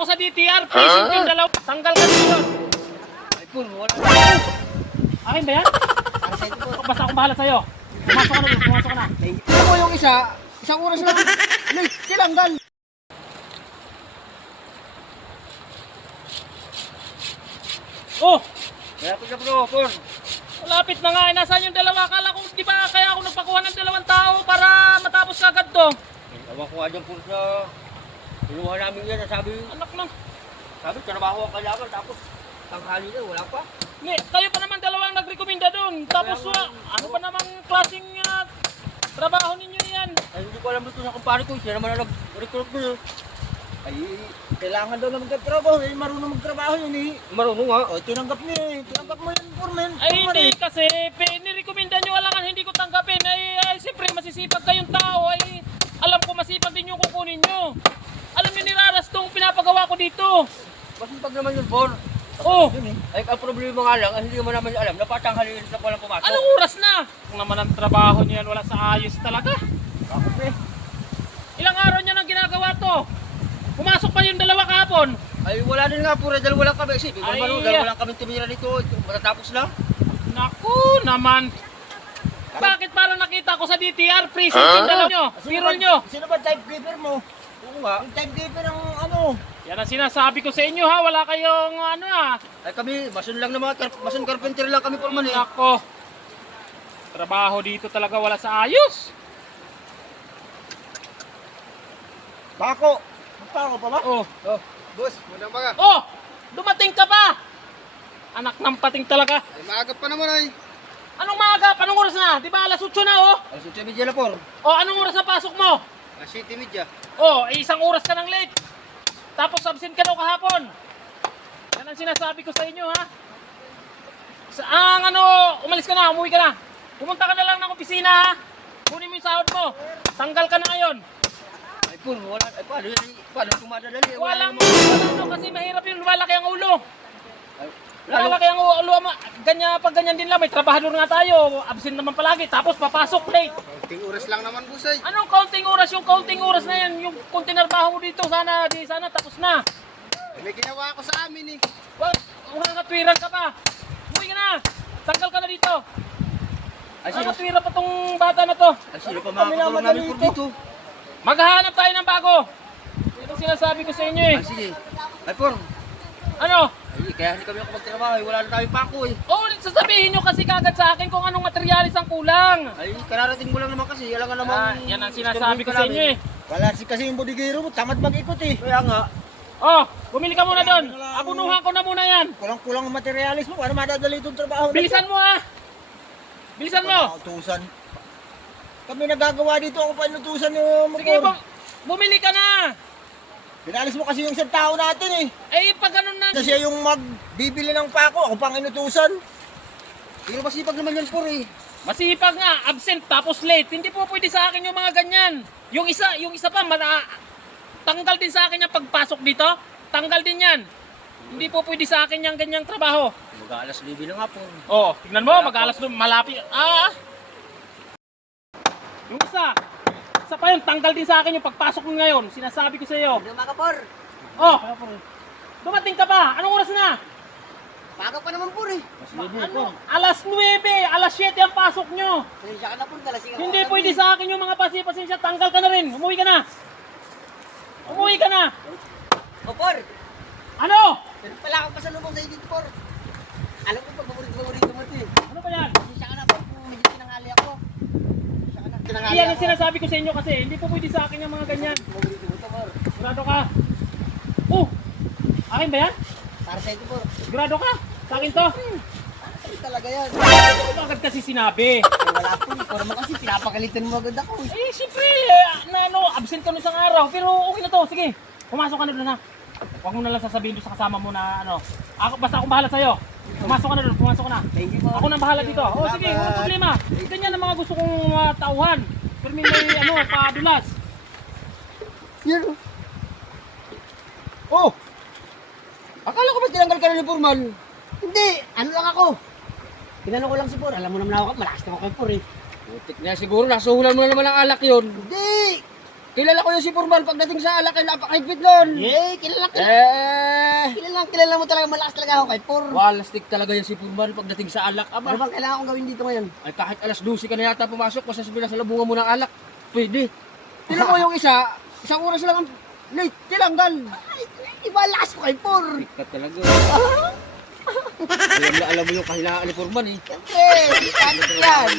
ako sa DTR, precinct yung dalawa. Tanggal ka dito. Ay, Por, wala. Akin ba yan? Basta akong bahala sa'yo. Pumasok ka na dun, pumasok ka na. Ano mo yung isa? Isang oras lang. Late, tilanggal. Oh! Malapit na bro, Por. Malapit na nga. Nasaan yung dalawa? Akala ko, di ba kaya ako nagpakuha ng dalawang tao para matapos kagad to? Tawa ko nga dyan, Por, sa... Pinuha namin yan, sabi, Anak lang. trabaho ang kailangan, tapos tanghali na, wala pa. Hindi, kayo pa naman dalawang nagrekomenda doon. Tapos, ano pa naman klaseng trabaho ninyo yan? Ay, hindi ko alam dito sa kumpare ko, siya naman ang nag-recruit mo. Ay, kailangan daw na magkatrabaho, eh, marunong magtrabaho yun eh. Marunong nga. O, tinanggap niya eh. Tinanggap mo yan, Foreman. Ay, hindi kasi. Nirekomenda nyo, alangan hindi ko tanggapin. Ay, siyempre, masisipag kayong tao. Ay, alam ko masipag din yung kukunin nyo. Alam nyo, niraras tong pinapagawa ko dito. Masipag naman yun, Por. Oh, Ay, ang problema nga lang, hindi mo naman alam, napatanghali na palang pumasok. anong oras na? Kung naman ang trabaho nyo yan, wala sa ayos talaga. Bakit eh? Ilang araw nyo nang ginagawa to? Pumasok pa yung dalawa kahapon. Ay, wala din nga, Por, dahil walang kami. Isipin, Ay, dahil walang kami tumira dito, matatapos lang. Naku naman. Bakit parang nakita ko sa DTR, precinct yung dalawa nyo? Birol nyo. Sino ba typekeeper mo? Oo nga. Yung typekeeper ang ano? Yan ang sinasabi ko sa inyo ha, wala kayong Ay kami, mason lang naman, mason carpenter lang kami, Foreman eh. Nako. Trabaho dito talaga wala sa ayos. Bako! Bako pa ba? Oh, Oh, boss, muna ba ka? oh, dumating ka pa. Anak ng pating talaga. Ay, maagap pa naman ay. Anong maaga? Anong oras na? Di ba alas 8 na oh? Alas 8:30 na, Por. Oh, anong oras na pasok mo? Alas 7:30. Oh, isang oras ka nang late. Tapos absent ka daw kahapon. Yan ang sinasabi ko sa inyo ha. Umalis ka na, umuwi ka na. Pumunta ka na lang ng opisina ha. Kunin mo yung sahod mo. Tanggal ka na ngayon. Ay, Por, wala. Ay, paano tumadadali? Walang kasi mahirap yung lumalaki ang ulo. Ay, Lumalaki ang ulo. Pag ganyan din lang, may trabahador nga tayo. Absent naman palagi. Tapos papasok late. Konting oras lang naman, busay. Anong counting oras? Yung counting oras na yan. Yung kung tinarbaho mo dito, sana tapos na. May ginawa ako sa amin eh. Wag, katwiran ka pa. Umuwi ka na. Tanggal ka na dito. Ay, Ang katwira pa tong bata na to. Ay, sino pa makakatulong namin, Por, dito? Maghahanap tayo ng bago. Ito sinasabi ko sa inyo eh. Ay, sige. Ay, Por. Ano? Ay, kaya hindi kami ako magtrabaho eh. Wala na tayong pako eh. Oh, sasabihin nyo kasi kagad sa akin kung anong materialis ang kulang. Ay, kararating mo lang naman kasi. Alam nga naman. Yan ang sinasabi ko sa inyo eh. Wala kasi yung bodigero mo. Tamad mag-ikot eh. Kaya nga. Oh, bumili ka muna doon. Abunuhan ko na muna yan. Kulang-kulang ang materialis mo. Para madadali itong trabaho. Bilisan mo ha. Bilisan mo. Utusan. Kami nagagawa dito. Ako pa inutusan yung Sige, bumili ka na. Pinalis mo kasi yung isang tao natin eh. Eh, pag ganun na. Kasi yung magbibili ng pako. Ako pang inutusan. Pero masipag naman yan, Por eh. Masipag nga, absent tapos late. Hindi po pwede sa akin yung mga ganyan. Yung isa pa, tanggal din sa akin yung pagpasok dito. Tanggal din yan. Hindi po pwede sa akin yung ganyang trabaho. Mag-aalas libi na nga, Por. Oh, tignan mo, mag-alas doon, malapit. Yung isa pa yun, tanggal din sa akin yung pagpasok mo ngayon. Sinasabi ko sa iyo. Hindi mga Por. Oh, dumating ka ba? Anong oras na? Paga pa naman, Por eh. Ano? Alas 9, alas 7 ang pasok nyo. Pasensya ka na, Por. Hindi pwede sa akin yung mga pasensya. Tanggal ka na rin. Umuwi ka na. Umuwi ka na. O, Por. Ano? Pero pala akong pasalubong sa dito, Por. Alam ko, pag-paborito mo ito eh. Ano ba yan? Pasensya ka na, Por. Kung medyo tinangali ako. Pasensya ka na. Tinangali Yan ang sinasabi ko sa inyo kasi hindi po pwede sa akin yung mga ganyan. Paborito mo ito, Por. Sigurado ka. Oh, akin ba yan? Para sa ito, Por. Sigurado ka? Sa akin to? Ay, talaga yan. Bakit kasi sinabi? Ay, wala po. Por mo kasi pinapakalitan mo agad ako eh. Eh, siyempre, absent ka nung isang araw. Pero okay na to, sige. Pumasok ka na doon ha. Huwag mo na lang sasabihin doon sa kasama mo na basta akong bahala sa'yo. Pumasok ka na doon, pumasok ka na. Thank you, Por. Ako nang bahala dito. Oh, sige, walang problema. Ganyan ang mga gusto kong tauhan. Pero may padulas. Yan. Oh! Akala ko ba tinanggal ka na ni Purman? Hindi! Ano lang ako? Tinanong ko lang si Por. Alam mo naman ako, malakas na ako kay Por eh. Putik na siguro, nasuhulan mo na naman ang alak yun. Hindi! Kilala ko yung si Purman pagdating sa alak ay napakahigpit nun. Kilala mo talaga, malakas talaga ako kay Pur. Walastik talaga yung si Purman pagdating sa alak. Ano bang kailangan kong gawin dito ngayon? Ay kahit alas 12 ka na yata pumasok, masasabi na sa labungan mo ng alak. Pwede. Tingnan mo yung isang oras lang ang late, tilanggal. Ay, iba lakas ko kay Pur. Ikat talaga. Alam mo yung kahinaan ni Purman eh. Siyempre, bakit yan?